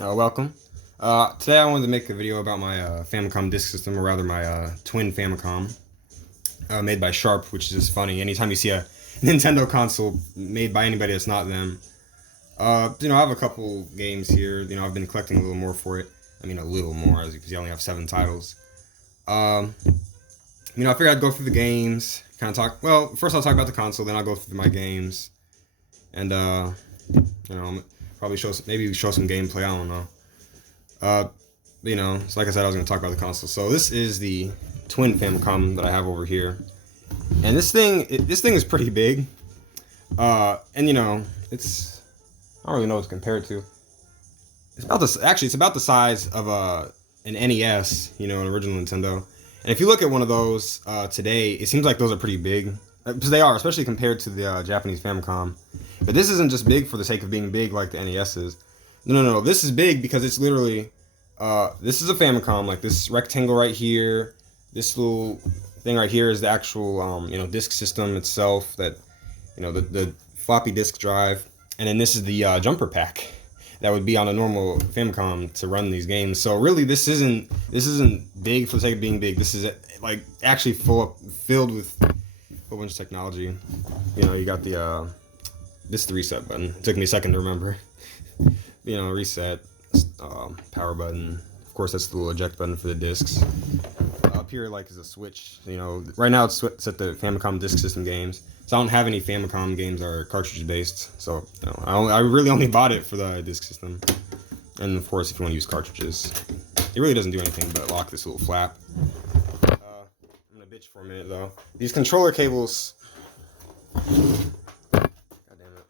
Welcome. Today I wanted to make a video about my Famicom Disk System, or rather my twin Famicom, made by Sharp, which is just funny. Anytime you see a Nintendo console made by anybody that's not them. I have a couple games here. I've been collecting a little more for it. I mean, a little more, as because you only have 7 titles. I figured I'd go through the games, kind of talk. Well, first I'll talk about the console, then I'll go through my games, and probably maybe show some gameplay. I don't know. So like I said, I was going to talk about the console. So this is the twin Famicom that I have over here, and this thing is pretty big. It's I don't really know what to compare it to. It's about this. Actually, it's about the size of an NES, an original Nintendo. And if you look at one of those today, it seems like those are pretty big. Because they are, especially compared to the Japanese Famicom. But this isn't just big for the sake of being big like the NES is. No. This is big because it's literally, this is a Famicom. Like this rectangle right here, this little thing right here is the actual, disk system itself. That, the floppy disk drive. And then this is the jumper pack that would be on a normal Famicom to run these games. So really, this isn't big for the sake of being big. This is like actually filled with a whole bunch of technology. You got this is the reset button. It took me a second to remember. Reset, power button. Of course, that's the little eject button for the discs. Up here, is a switch. Right now it's set to Famicom Disk System games. So I don't have any Famicom games that are cartridge based. So I really only bought it for the disk system. And of course, if you want to use cartridges, it really doesn't do anything but lock this little flap. I'm gonna bitch for a minute though. These controller cables, God damn it,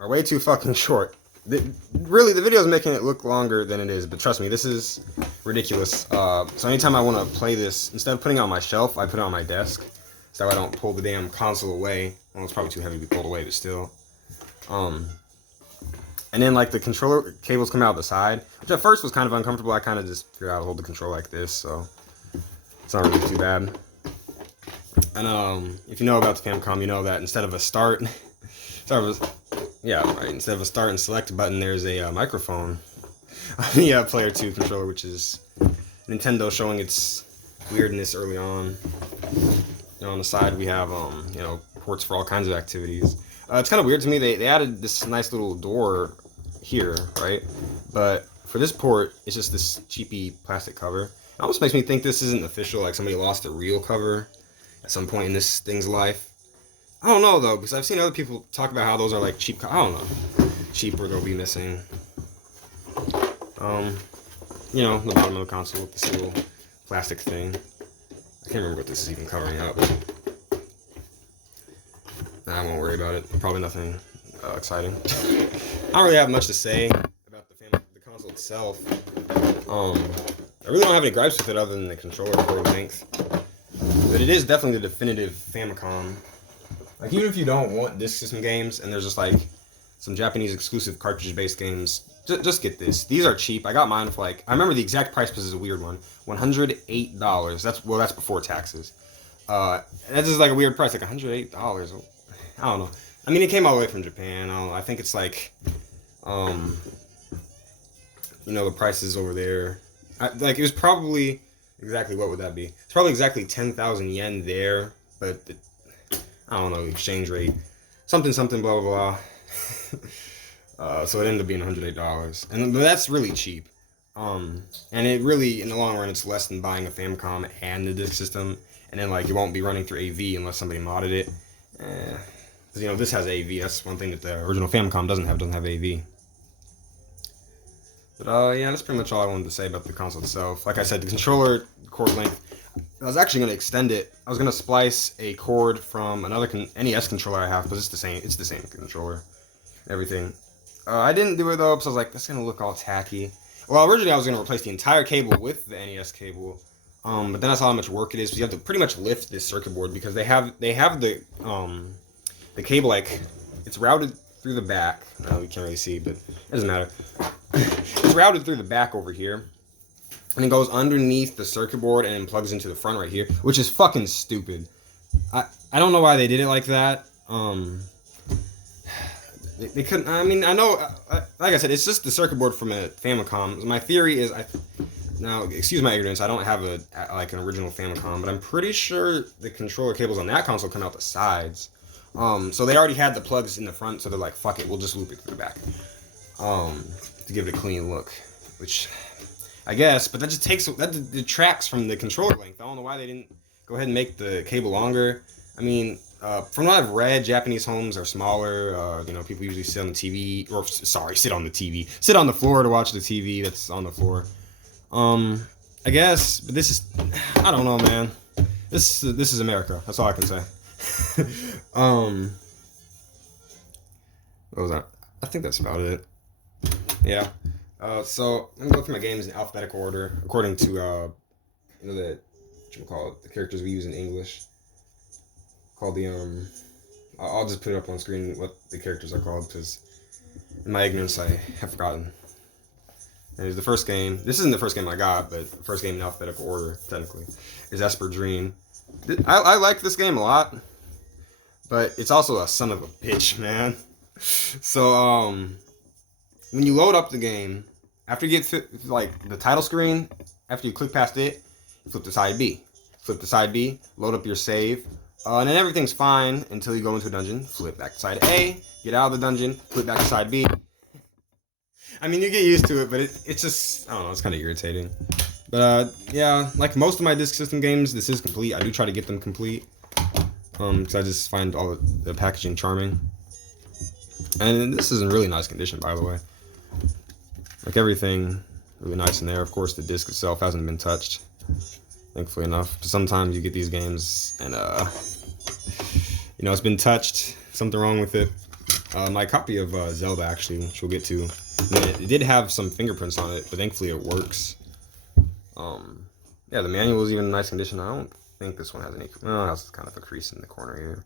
are way too fucking short. Really, the video is making it look longer than it is, but trust me, this is ridiculous. So anytime I want to play this, instead of putting it on my shelf, I put it on my desk, so I don't pull the damn console away. Well, it's probably too heavy to be pulled away, but still. And then the controller cables come out the side, which at first was kind of uncomfortable. I kind of just figured out how to hold the controller like this, so it's not really too bad. And if you know about the Famicom, you know that instead of a start, instead of a start and select button, there's a microphone on the Player 2 controller, which is Nintendo showing its weirdness early on. On the side we have ports for all kinds of activities. It's kind of weird to me. They added this nice little door here, right? But for this port, it's just this cheapy plastic cover. It almost makes me think this isn't official, like somebody lost a real cover at some point in this thing's life. I don't know though, because I've seen other people talk about how those are cheap. I don't know, cheap, or they'll be missing. The bottom of the console with this little plastic thing. I can't remember what this is even covering up. I won't worry about it. Probably nothing exciting. I don't really have much to say about the console itself. I really don't have any gripes with it other than the controller cord length. But it is definitely the definitive Famicom. Even if you don't want disk system games and there's just some Japanese exclusive cartridge-based games, just get this. These are cheap. I got mine for I remember the exact price because it's a weird one. $108. That's before taxes. That's just a weird price, $108. I don't know. I mean, it came all the way from Japan. I think it's the prices over there. It was probably exactly, what would that be? It's probably exactly 10,000 yen there, but I don't know, exchange rate, something, blah, blah, blah. So it ended up being $108. But that's really cheap. And it really, in the long run, it's less than buying a Famicom and the disk system. And then, it won't be running through AV unless somebody modded it. Because, this has AV. That's one thing that the original Famicom doesn't have AV. But, that's pretty much all I wanted to say about the console itself. Like I said, the controller cord length, I was actually going to extend it. I was going to splice a cord from another NES controller I have, because it's the same controller, everything. I didn't do it though, because I was that's going to look all tacky. Well, originally I was going to replace the entire cable with the NES cable, but then I saw how much work it is. So you have to pretty much lift this circuit board, because they have the cable, it's routed through the back. We can't really see, but it doesn't matter. It's routed through the back over here, and it goes underneath the circuit board and then plugs into the front right here, which is fucking stupid. I don't know why they did it like that. They couldn't. I mean, I know. Like I said, it's just the circuit board from a Famicom. My theory is, now excuse my ignorance. I don't have like an original Famicom, but I'm pretty sure the controller cables on that console come out the sides. So they already had the plugs in the front, so they're like, fuck it, we'll just loop it through the back. To give it a clean look, which I guess, but that just detracts from the controller length. I don't know why they didn't go ahead and make the cable longer. I mean, from what I've read, Japanese homes are smaller. People usually sit on the TV, or sorry, sit on the floor to watch the TV that's on the floor. I guess, but this is, I don't know, man. This is America. That's all I can say. What was that? I think that's about it. Yeah. So I'm gonna go through my games in alphabetical order according to the characters we use in English. Called the I'll just put it up on screen what the characters are called, because in my ignorance I have forgotten. And here's the first game. This isn't the first game I got, but the first game in alphabetical order technically is Esper Dream. I like this game a lot, but it's also a son of a bitch, man. So when you load up the game, after you get to, like, the title screen, after you click past it, you flip to side B. Flip to side B, load up your save, and then everything's fine until you go into a dungeon. Flip back to side A, get out of the dungeon, flip back to side B. I mean, you get used to it, but it's just, I don't know, it's kind of irritating. But yeah, like most of my Disk System games, this is complete. I do try to get them complete, because I just find all the packaging charming. And this is in really nice condition, by the way. Like, everything really nice in there. Of course, the disc itself hasn't been touched, thankfully enough. But sometimes you get these games and it's been touched, something wrong with it. My copy of Zelda, actually, which we'll get to, it did have some fingerprints on it, but thankfully it works. Yeah, the manual is even in nice condition. I don't think this one has any. Well, it has kind of a crease in the corner here.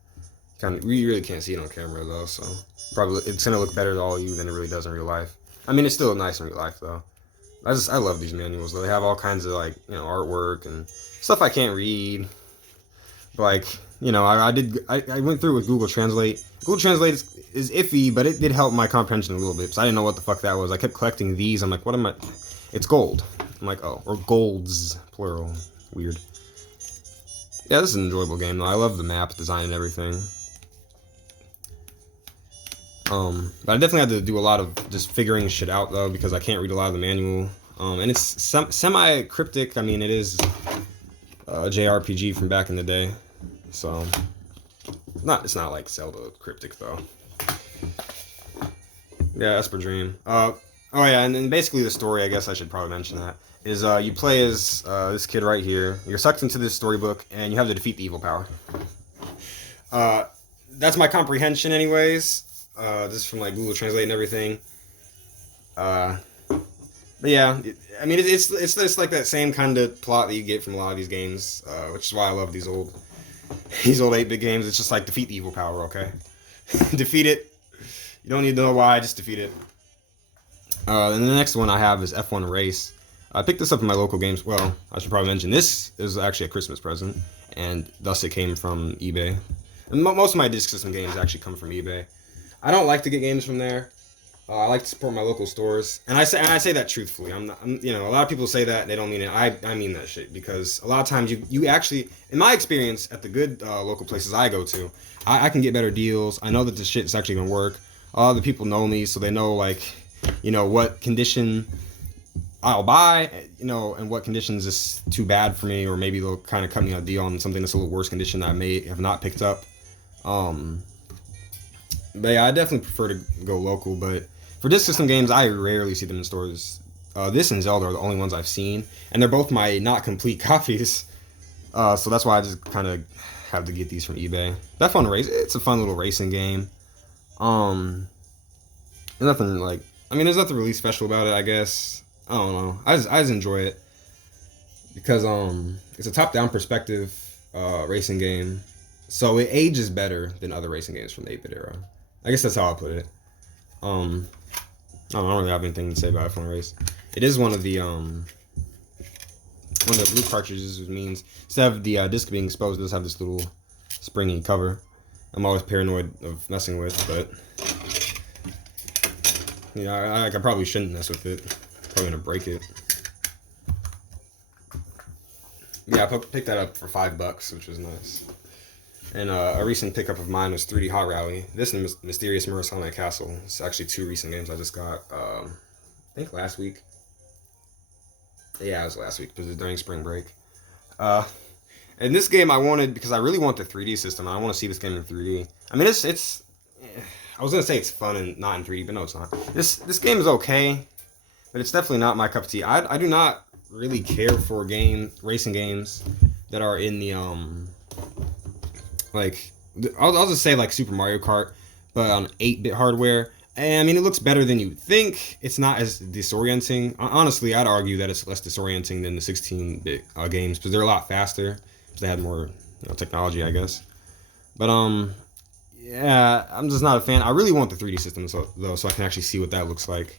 We really can't see it on camera though, so probably it's gonna look better to all of you than it really does in real life. I mean, it's still nice in real life though. I love these manuals though. They have all kinds of, like, artwork and stuff I can't read. But, like, I went through with Google Translate. Google Translate is iffy, but it did help my comprehension a little bit. So I didn't know what the fuck that was. I kept collecting these. I'm like, what am I? It's gold. I'm like, oh, or golds, plural. Weird. Yeah, this is an enjoyable game though. I love the map design and everything. But I definitely had to do a lot of just figuring shit out though, because I can't read a lot of the manual. And it's semi-cryptic. I mean, it is a JRPG from back in the day, so it's not like Zelda cryptic though. Yeah, Esper Dream. Oh yeah, and then basically the story, I guess I should probably mention that, is you play as this kid right here. You're sucked into this storybook, and you have to defeat the evil power. That's my comprehension anyways. Just from, like, Google Translate and everything. But yeah, it's like that same kind of plot that you get from a lot of these games, which is why I love these old 8-bit games. It's just like, defeat the evil power, okay? Defeat it. You don't need to know why, just defeat it. And the next one I have is F1 Race. I picked this up in my local games. Well, I should probably mention this is actually a Christmas present, and thus it came from eBay. And most of my Disk System games actually come from eBay. I don't like to get games from there. I like to support my local stores, and I say that truthfully. A lot of people say that and they don't mean it. I mean that shit, because a lot of times you actually, in my experience at the good local places I go to, I can get better deals. I know that this shit is actually gonna work. The people know me, so they know, like, what condition I'll buy, and what conditions is too bad for me, or maybe they'll kind of cut me a deal on something that's a little worse condition that I may have not picked up. But yeah, I definitely prefer to go local, but for Disk System games, I rarely see them in stores. This and Zelda are the only ones I've seen, and they're both my not complete copies. So that's why I just kind of have to get these from eBay. F1 Race, it's a fun little racing game. There's nothing really special about it, I guess. I don't know. I just enjoy it because it's a top-down perspective racing game, so it ages better than other racing games from the 8-bit era. I guess that's how I put it. I don't really have anything to say about F1 Race. It is one of the blue cartridges, which means instead of the disc being exposed, it does have this little springy cover. I'm always paranoid of messing with, but I probably shouldn't mess with it. Probably gonna break it. Yeah, I picked that up for $5, which was nice. And a recent pickup of mine was 3D Hot Rally. This and Mysterious Murasame Castle. It's actually 2 recent games I just got. I think last week. Yeah, it was last week. It was during spring break. And this game I wanted because I really want the 3D system. I want to see this game in 3D. I mean, it's. I was gonna say it's fun and not in 3D, but no, it's not. This game is okay, but it's definitely not my cup of tea. I do not really care for racing games that are in the like I'll just say like Super Mario Kart, but on 8-bit hardware. And I mean, it looks better than you would think. It's not as disorienting. Honestly, I'd argue that it's less disorienting than the 16-bit games because they're a lot faster. Because they had more technology, I guess. But yeah, I'm just not a fan. I really want the 3D system though, so I can actually see what that looks like.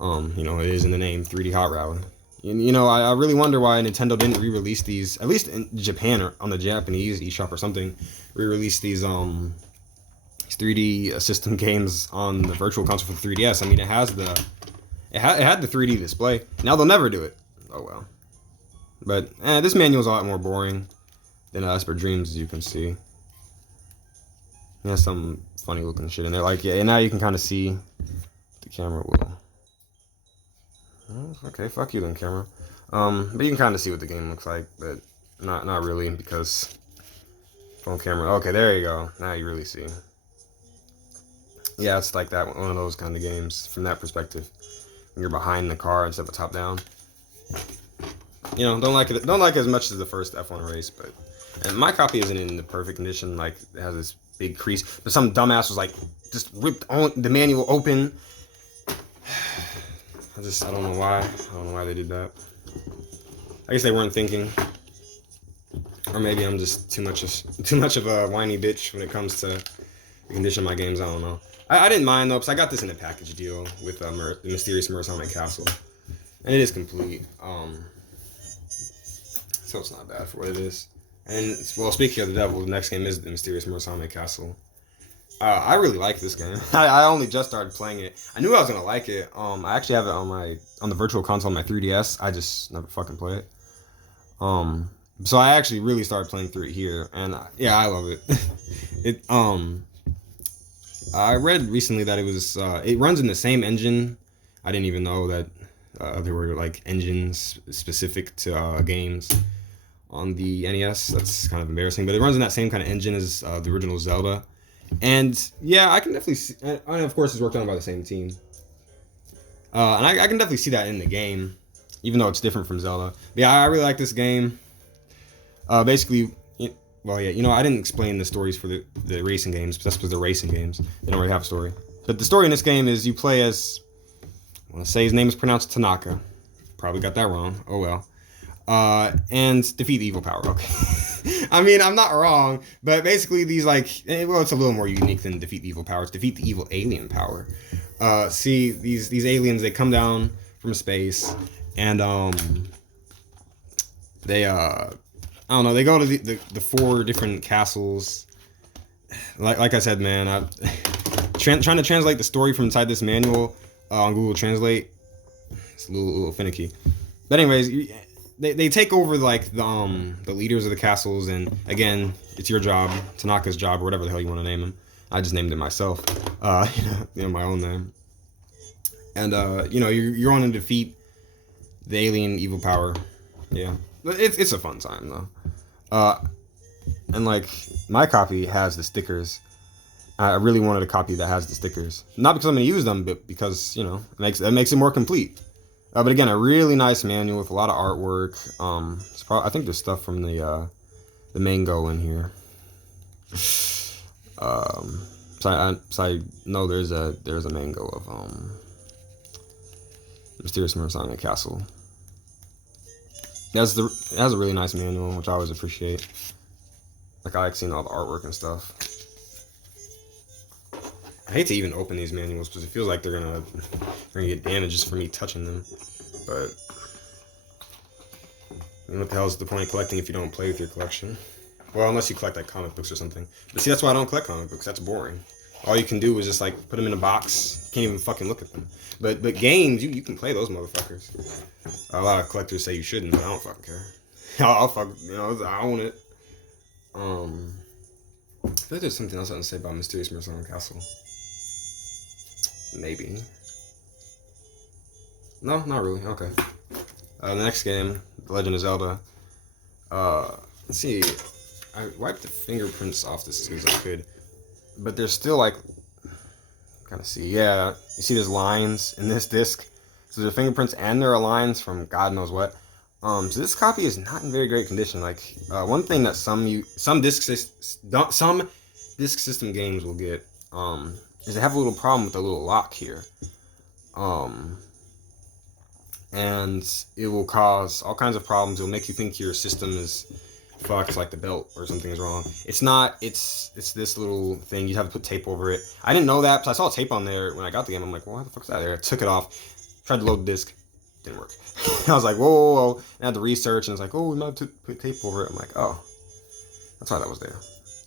It is in the name, 3D Hot Rally. I really wonder why Nintendo didn't re-release these, at least in Japan or on the Japanese eShop or something, re-release these 3D system games on the Virtual Console for the 3DS. I mean, it had the 3D display. Now they'll never do it. Oh well. But this manual is a lot more boring than Esper Dreams, as you can see. It has some funny looking shit in there. Like, yeah, and now you can kind of see the camera will. Okay, fuck you then, camera. But you can kind of see what the game looks like, but not really because phone camera. Okay, there you go. Now you really see. Yeah, it's like that one of those kind of games from that perspective. When you're behind the car instead of top down. Don't like it. Don't like it as much as the first F1 race, and my copy isn't in the perfect condition. Like it has this big crease, but some dumbass was like just ripped on the manual open. I don't know why. I don't know why they did that. I guess they weren't thinking, or maybe I'm just too much of a whiny bitch when it comes to the condition of my games. I don't know. I didn't mind though, because I got this in a package deal with the Mysterious Murasame Castle, and it is complete. So it's not bad for what it is. And well, speaking of the devil, the next game is the Mysterious Murasame Castle. I really like this game. I only just started playing it. I knew I was gonna like it. I actually have it on the Virtual Console on my 3DS. I just never fucking play it. So I actually really started playing through it here, and yeah, I love it. I read recently that it runs in the same engine. I didn't even know that there were like engines specific to games on the NES. That's kind of embarrassing, but it runs in that same kind of engine as the original Zelda. And yeah, I can definitely see, and of course it's worked on by the same team. And I can definitely see that in the game, even though it's different from Zelda. But yeah, I really like this game. Basically, well, yeah, I didn't explain the stories for the racing games, but that's because they're racing games. They don't really have a story. But the story in this game is you play as, I want to say his name is pronounced Tanaka. Probably got that wrong. Oh well. And defeat the evil power. Okay. I mean, I'm not wrong, but basically these it's a little more unique than defeat the evil power. It's defeat the evil alien power. See these aliens, they come down from space, and they I don't know, they go to the 4 different castles. Like I said, man, trying to translate the story from inside this manual on Google Translate, it's a little finicky. But anyways, they take over like the leaders of the castles, and again, it's your job, Tanaka's job, or whatever the hell you want to name him. I just named it myself, my own name. And you're on to defeat the alien evil power. Yeah, it's a fun time though. And like my copy has the stickers. I really wanted a copy that has the stickers, not because I'm gonna use them, but because it makes it more complete. But again, a really nice manual with a lot of artwork. I think there's stuff from the mango in here. So I know there's a mango of Mysterious Murasame Castle. It has a really nice manual, which I always appreciate. Like I like seeing all the artwork and stuff. I hate to even open these manuals because it feels like they're gonna get damaged just for me touching them. But what the hell is the point of collecting if you don't play with your collection? Well, unless you collect like comic books or something. But see, that's why I don't collect comic books. That's boring. All you can do is just like put them in a box. You can't even fucking look at them. But games, you can play those motherfuckers. A lot of collectors say you shouldn't, but I don't fucking care. I'll fuck, I own it. I feel like there's something else I want to say about Mysterious Mirror Castle. Maybe. No, not really. Okay. The next game, The Legend of Zelda. Let's see. I wiped the fingerprints off this as soon as I could, but there's still like, kind of see. Yeah, you see there's lines in this disc. So there's fingerprints and there are lines from God knows what. So this copy is not in very great condition. Like one thing that some disk system games will get is they have a little problem with the little lock here. And it will cause all kinds of problems. It'll make you think your system is fucked, like the belt or something is wrong. It's not. It's this little thing. You have to put tape over it. I didn't know that because I saw tape on there when I got the game. I'm like, well, why the fuck's that there? I took it off, tried to load the disc, didn't work. I was like, whoa. And I had to research, and it's like, oh, we might have to put tape over it. I'm like, oh, that's why that was there.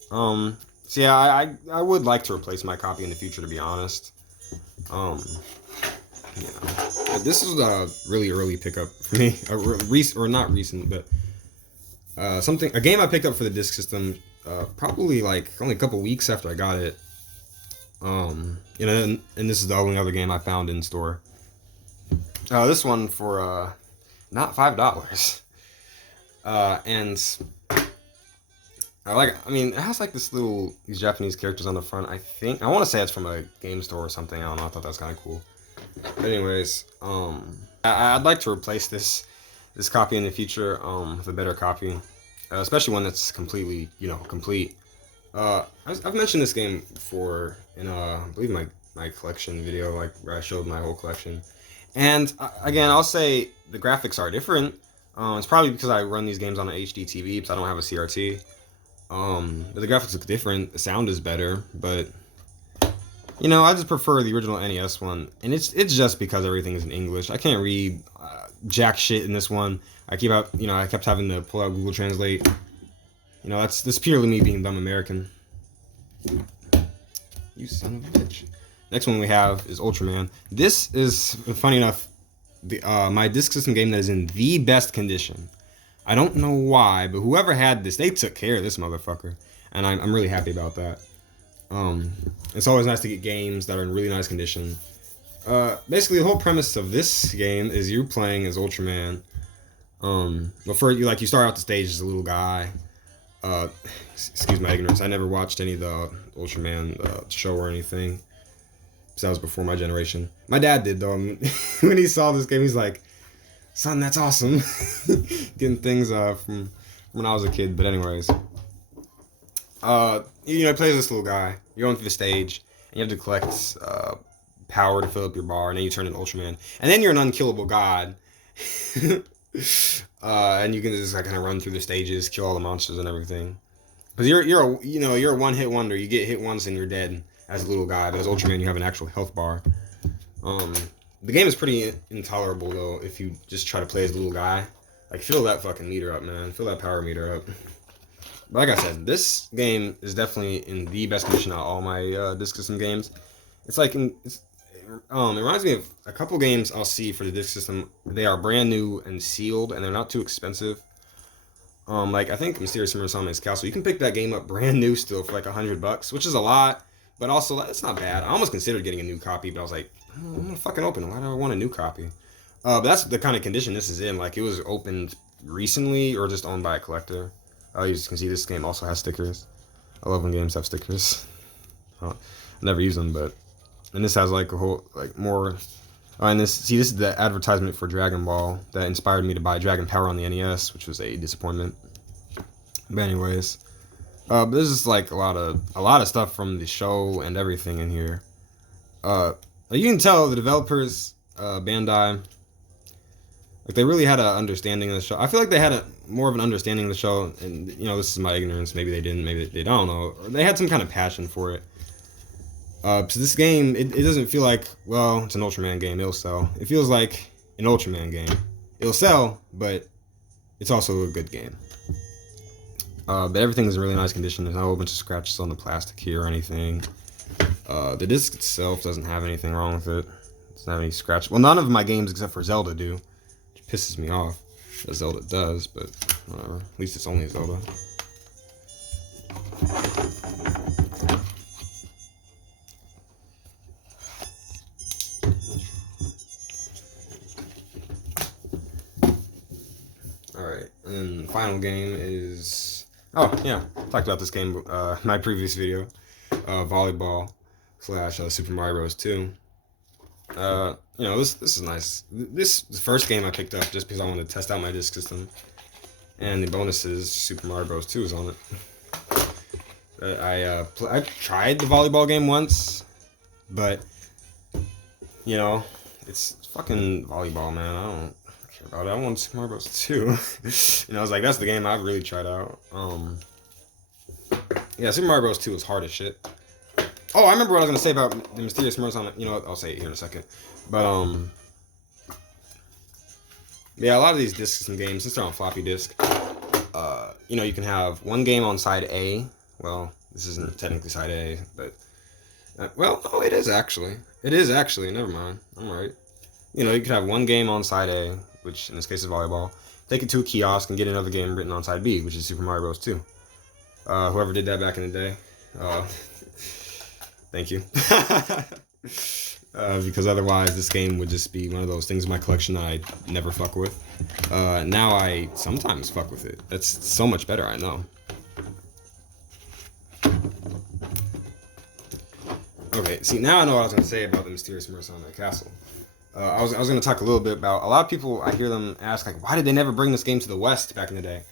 So yeah, I would like to replace my copy in the future, to be honest. Yeah, this was a really early pickup for me, or not recent, but a game I picked up for the Disk System, probably like only a couple weeks after I got it. And this is the only other game I found in store. This one for not $5, and it has like these Japanese characters on the front. I want to say it's from a game store or something. I don't know. I thought that was kind of cool. But anyways, I'd like to replace this copy in the future with a better copy, especially one that's completely, complete. I've mentioned this game before in I believe my collection video, like where I showed my whole collection. And again, I'll say the graphics are different. It's probably because I run these games on an HD TV because I don't have a CRT. But the graphics look different. The sound is better, but I just prefer the original NES one, and it's just because everything is in English. I can't read jack shit in this one. I kept having to pull out Google Translate. That's purely me being dumb American. You son of a bitch. Next one we have is Ultraman. This is, funny enough, my Disk System game that is in the best condition. I don't know why, but whoever had this, they took care of this motherfucker, and I'm really happy about that. It's always nice to get games that are in really nice condition. Basically, the whole premise of this game is you're playing as Ultraman. Before you start out the stage as a little guy. Excuse my ignorance. I never watched any of the Ultraman show or anything. So that was before my generation. My dad did though. When he saw this game, he's like, "Son, that's awesome." Getting things from when I was a kid. But anyways, it plays this little guy. You're going through the stage, and you have to collect power to fill up your bar, and then you turn into Ultraman, and then you're an unkillable god. And you can just kind of run through the stages, kill all the monsters and everything. But you're a one-hit wonder. You get hit once and you're dead as a little guy. But as Ultraman, you have an actual health bar. The game is pretty intolerable though if you just try to play as a little guy. Like, fill that fucking meter up, man. Fill that power meter up. But like I said, this game is definitely in the best condition out of all my Disk System games. It's like it reminds me of a couple games I'll see for the Disk System. They are brand new and sealed, and they're not too expensive. Like I think Mysterious Mirror Castle, you can pick that game up brand new still for like $100, which is a lot, but also that's not bad. I almost considered getting a new copy, but I was like, I'm gonna fucking open it. Why do I want a new copy? But that's the kind of condition this is in. Like, it was opened recently or just owned by a collector. You can see this game also has stickers. I love when games have stickers. I never use them, but. And this has like a whole, like more. And this is the advertisement for Dragon Ball that inspired me to buy Dragon Power on the NES, which was a disappointment. But anyways, but there's just like a lot of stuff from the show and everything in here. You can tell the developers, Bandai, like they really had an understanding of the show. I feel like they had more of an understanding of the show, and this is my ignorance. Maybe they didn't. Maybe they did. I don't know. Or they had some kind of passion for it. So this game, it doesn't feel like, well, it's an Ultraman game, it'll sell. It feels like an Ultraman game. It'll sell, but it's also a good game. But everything is in really nice condition. There's not a whole bunch of scratches on the plastic here or anything. The disc itself doesn't have anything wrong with it. It doesn't have any scratch. Well, none of my games except for Zelda do, which pisses me off. That Zelda does, but whatever. At least it's only Zelda. Alright, and then the final game is... Oh, yeah, talked about this game in my previous video. Volleyball / Super Mario Bros. 2. You know, this is nice. This is the first game I picked up just because I wanted to test out my disc system. And the bonus is Super Mario Bros. 2 is on it. I tried the volleyball game once, but, you know, it's fucking volleyball, man. I don't care about it. I want Super Mario Bros. 2. You know, I was like, that's the game I've really tried out. Yeah, Super Mario Bros. 2 is hard as shit. Oh, I remember what I was gonna say about the mysterious murders on it. You know what? I'll say it here in a second. But yeah, a lot of these disc system games, since they're on floppy disk, you know, you can have one game on side A. Well, this isn't technically side A, but well, oh, it is actually. It is actually. Never mind. I'm right. You know, you could have one game on side A, which in this case is volleyball. Take it to a kiosk and get another game written on side B, which is Super Mario Bros. 2. Whoever did that back in the day. Thank you. Because otherwise this game would just be one of those things in my collection I'd never fuck with. Now I sometimes fuck with it. That's so much better, I know. Okay, see, now I know what I was going to say about the mysterious murders on that castle. I was going to talk a little bit about, a lot of people, I hear them ask, like, why did they never bring this game to the West back in the day?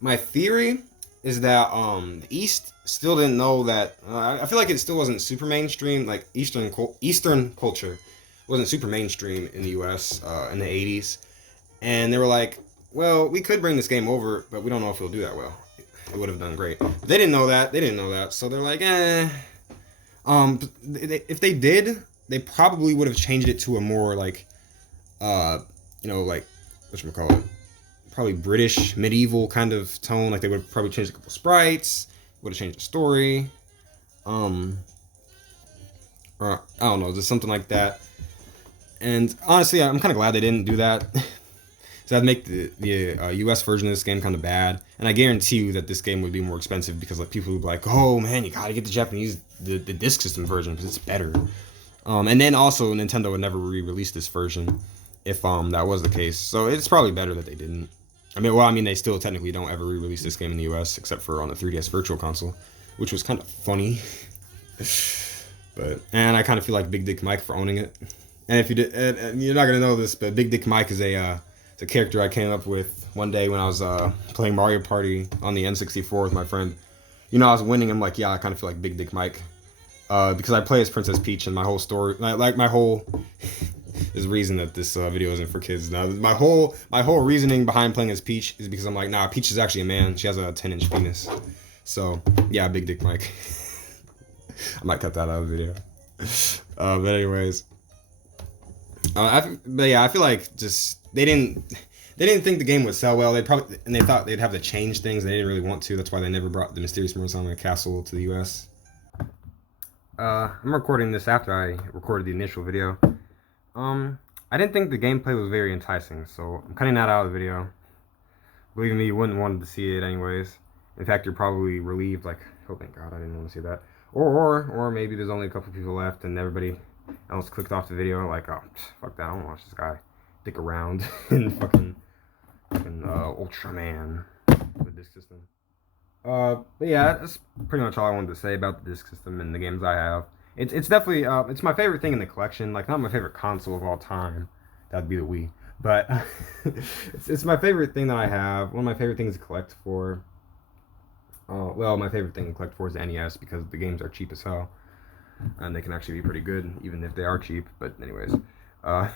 My theory is that the East still didn't know that. I feel like it still wasn't super mainstream. Like Eastern culture wasn't super mainstream in the U.S. In the 80s, and they were like, "Well, we could bring this game over, but we don't know if it'll do that well. It would have done great." But they didn't know that. They didn't know that, so they're like, "Eh." If they did, they probably would have changed it to a more like, you know, like whatchamacallit, probably British medieval kind of tone. Like they would probably change a couple sprites, would have changed the story, or I don't know, just something like that. And honestly, I'm kind of glad they didn't do that. So that'd make the US version of this game kind of bad. And I guarantee you that this game would be more expensive because like people would be like, oh man, you gotta get the Japanese, the disc system version because it's better. And then also Nintendo would never re-release this version if that was the case. So it's probably better that they didn't. I mean, they still technically don't ever re-release this game in the US except for on the 3DS Virtual Console, which was kind of funny. And I kind of feel like Big Dick Mike for owning it. And if you did, and you're not gonna know this, but Big Dick Mike is it's a character I came up with one day when I was playing Mario Party on the N64 with my friend. You know, I was winning. I'm like, yeah, I kind of feel like Big Dick Mike because I play as Princess Peach, and my whole story, like my whole. There's a reason that this video isn't for kids. Now, my whole reasoning behind playing as Peach is because I'm like, nah, Peach is actually a man. She has a 10-inch penis. So yeah, Big Dick Mike. I might cut that out of the video. But anyways, but yeah, I feel like just they didn't think the game would sell well. They thought they'd have to change things. They didn't really want to. That's why they never brought the Mysterious Murders on the Castle to the U.S. I'm recording this after I recorded the initial video. I didn't think the gameplay was very enticing, so I'm cutting that out of the video. Believe me, you wouldn't want to see it anyways. In fact, you're probably relieved, like, oh thank God, I didn't want to see that. Or maybe there's only a couple people left and everybody else clicked off the video, like, oh, fuck that, I don't watch this guy dick around in fucking Ultraman with Disk System. But yeah, that's pretty much all I wanted to say about the Disk System and the games I have. It's definitely it's my favorite thing in the collection. Like, not my favorite console of all time. That'd be the Wii. But it's my favorite thing that I have. One of my favorite things to collect for. Well, my favorite thing to collect for is the NES because the games are cheap as hell, and they can actually be pretty good even if they are cheap. But anyways, but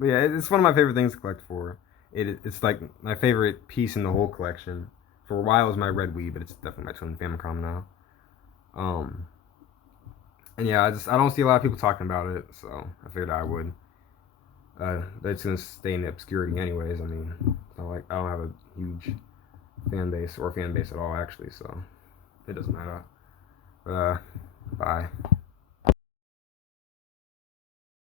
yeah, it's one of my favorite things to collect for. It's like my favorite piece in the whole collection. For a while it was my red Wii, but it's definitely my twin Famicom now. And yeah, I don't see a lot of people talking about it, so I figured I would. But it's gonna stay in obscurity anyways. I mean, I don't have a huge fan base or fan base at all actually, so it doesn't matter. But bye.